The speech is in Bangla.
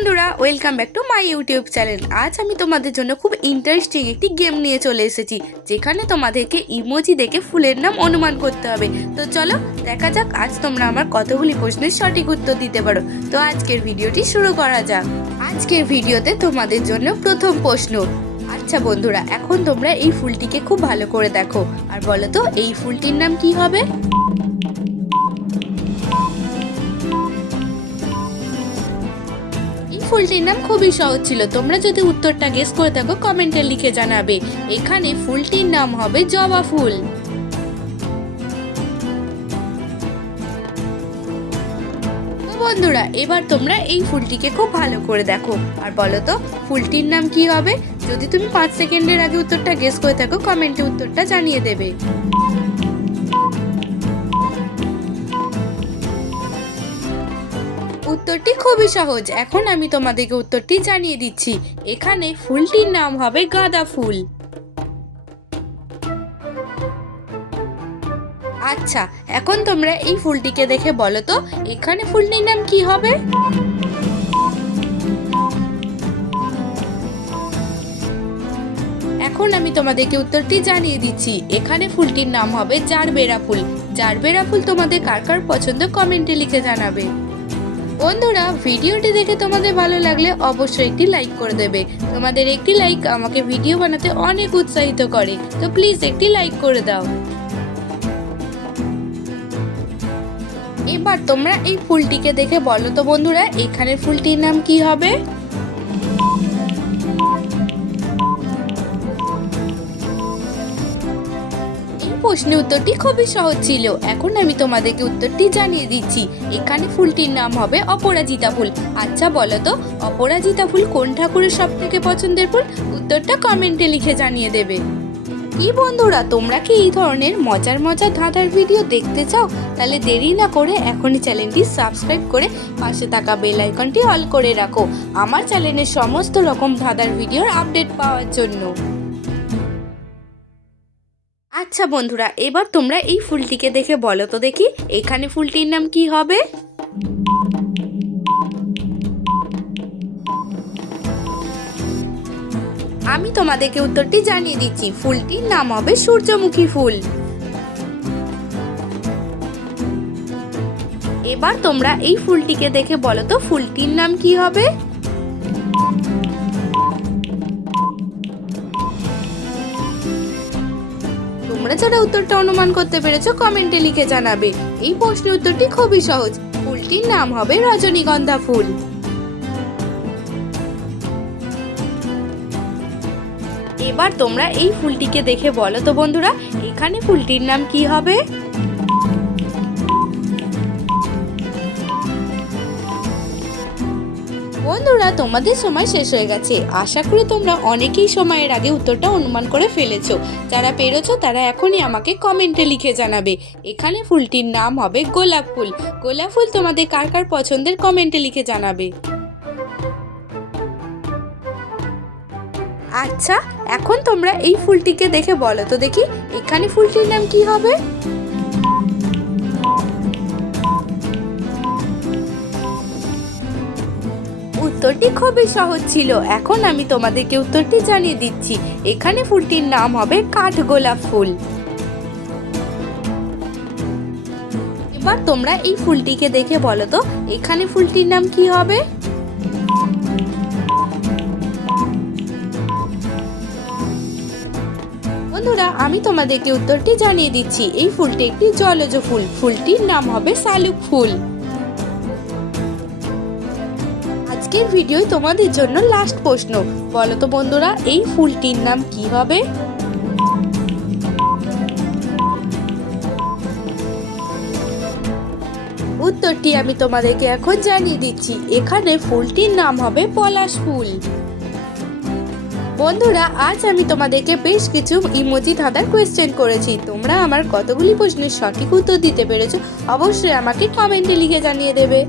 বন্ধুরা, welcome back to my YouTube channel. আজ আমি তোমাদের জন্য খুব ইন্টারেস্টিং একটি গেম নিয়ে চলে এসেছি, যেখানে তোমাদেরকে ইমোজি দেখে ফুলের নাম অনুমান করতে হবে। তো চলো দেখা যাক আজ তোমরা আমার কতগুলি প্রশ্নের সঠিক উত্তর দিতে পারো। তো আজকের ভিডিওটি শুরু করা যাক। আজকের ভিডিওতে তোমাদের জন্য প্রথম প্রশ্ন। আচ্ছা বন্ধুরা, এখন তোমরা এই ফুলটিকে খুব ভালো করে দেখো আর বলো তো এই ফুলটির নাম কি হবে। ফুলটির নাম খুবই সহজ ছিল। তোমরা যদি উত্তরটা গেস করে থাকো কমেন্টে লিখে জানাবে। এখানে ফুলটির নাম হবে জবা ফুল। বন্ধুরা, এবার তোমরা এই ফুলটিকে খুব ভালো করে দেখো আর বলো তো ফুলটির নাম কি হবে। যদি তুমি 5 সেকেন্ডের আগে উত্তরটা গেস করে থাকো কমেন্টে উত্তরটা জানিয়ে দেবে। উত্তরটি খুবই সহজ। এখন আমি তোমাদেরকে উত্তরটি জানিয়ে দিচ্ছি। এখানে ফুলটির নাম হবে গাঁদা ফুল। আচ্ছা, এখন তোমরা এই ফুলটিকে দেখে বলো তো এখানে ফুলটির নাম কি হবে। এখন আমি তোমাদেরকে উত্তরটি জানিয়ে দিচ্ছি। এখানে ফুলটির নাম হবে জারবেরা ফুল। জারবেরা ফুল তোমাদের কার কার পছন্দ কমেন্টে লিখে জানাবে। বন্ধুরা, ভিডিওটি দেখে তোমাদের ভালো লাগলে অবশ্যই একটি লাইক করে দেবে। তোমাদের একটি লাইক আমাকে ভিডিও বানাতে অনেক উৎসাহিত করে, তো প্লিজ একটি লাইক করে দাও। এবার তোমরা এই ফুলটিকে দেখে বলো তো বন্ধুরা এখানের ফুলটির নাম কি হবে। প্রশ্নের উত্তরটি খুবই সহজ ছিল। এখন আমি তোমাদেরকে উত্তরটি জানিয়ে দিচ্ছি। এখানে ফুলটির নাম হবে অপরাজিতা ফুল। আচ্ছা বলো তো অপরাজিতা ফুল কোন ঠাকুরের সব থেকে পছন্দের ফুল? উত্তরটা কমেন্টে লিখে জানিয়ে দেবে। কি বন্ধুরা, তোমরা কি এই ধরনের মজার মজার ধাঁধার ভিডিও দেখতে চাও? তাহলে দেরি না করে এখনই চ্যানেলটি সাবস্ক্রাইব করে পাশে থাকা বেল আইকনটি অল করে রাখো আমার চ্যানেলের সমস্ত রকম ধাঁধার ভিডিওর আপডেট পাওয়ার জন্য। আচ্ছা বন্ধুরা, এবার তোমরা এই ফুলটিকে দেখে বলো তো দেখি এখানে ফুলটির নাম কি হবে। আমি তোমাদেরকে উত্তরটি জানিয়ে দিচ্ছি। ফুলটির নাম হবে সূর্যমুখী ফুল। এবার তোমরা এই ফুলটিকে দেখে বলো তো ফুলটির নাম কি হবে। তোমরা যারা উত্তরটা অনুমান করতে পেরেছো কমেন্টে লিখে জানাবে। এই প্রশ্নের উত্তরটি খুবই সহজ। ফুলটির নাম হবে রজনীগন্ধা ফুল। এবার তোমরা এই ফুলটিকে দেখে বলো তো বন্ধুরা এখানে ফুলটির নাম কি হবে। বন্ধুরা, তোমাদের সময় শেষ হয়ে গেছে। আশা করি তোমরা অনেকেই সময়ের আগে উত্তরটা অনুমান করে ফেলেছো। যারা পেরেছো তারা এখনই আমাকে কমেন্টে লিখে জানাবে। এখানে ফুলটির নাম হবে গোলাপ ফুল। গোলাপ ফুল তোমাদের কার কার পছন্দের কমেন্টে লিখে জানাবে। আচ্ছা, এখন তোমরা এই ফুলটিকে দেখে বলো তো দেখি এখানে ফুলটির নাম কি হবে। উত্তরটি খুবই সহজ ছিল। এখন আমি তোমাদেরকে উত্তরটি জানিয়ে দিচ্ছি। এখানে ফুলটির নাম হবে কাঠগোলাপ ফুল। এবার তোমরা এই ফুলটিকে দেখে বলো তো এখানে ফুলটির নাম কি হবে। বন্ধুরা, আমি তোমাদেরকে উত্তরটি জানিয়ে দিচ্ছি। এই ফুলটি একটি জলজ ফুল। ফুলটির নাম হবে শালুক ফুল। আজকের ভিডিও তোমাদের জন্য লাস্ট প্রশ্ন। বলো তো বন্ধুরা এই ফুলটির নাম কি হবে। উত্তরটি আমি তোমাদেরকে এখন জানিয়ে দিচ্ছি। এখানে ফুলটির নাম হবে পলাশ ফুল। বন্ধুরা, আজ আমি তোমাদেরকে বেশ কিছু ইমোজি ধাঁধার কোয়েশ্চেন করেছি। তোমরা আমার কতগুলি প্রশ্নের সঠিক উত্তর দিতে পেরেছো অবশ্যই আমাকে কমেন্টে লিখে জানিয়ে দেবে।